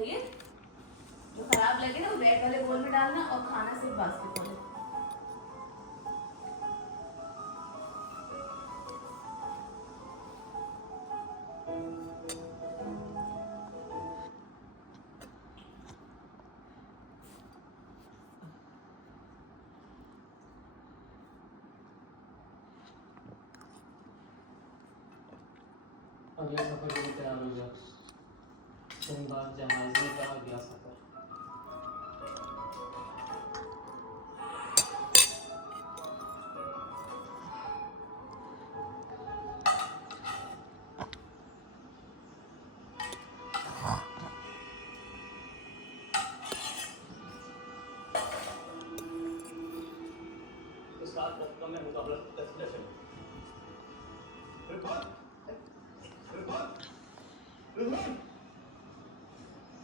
सही है। जो खराब लगे ना वो रेड वाले बोल में डालना और खाना सिर्फ बास्केट में। अगले सफर के लिए तैयार हो जाओ। सिंबाद जहाज में का अगला सफर। इस रात में मुकाबला टेस्ट सेशन।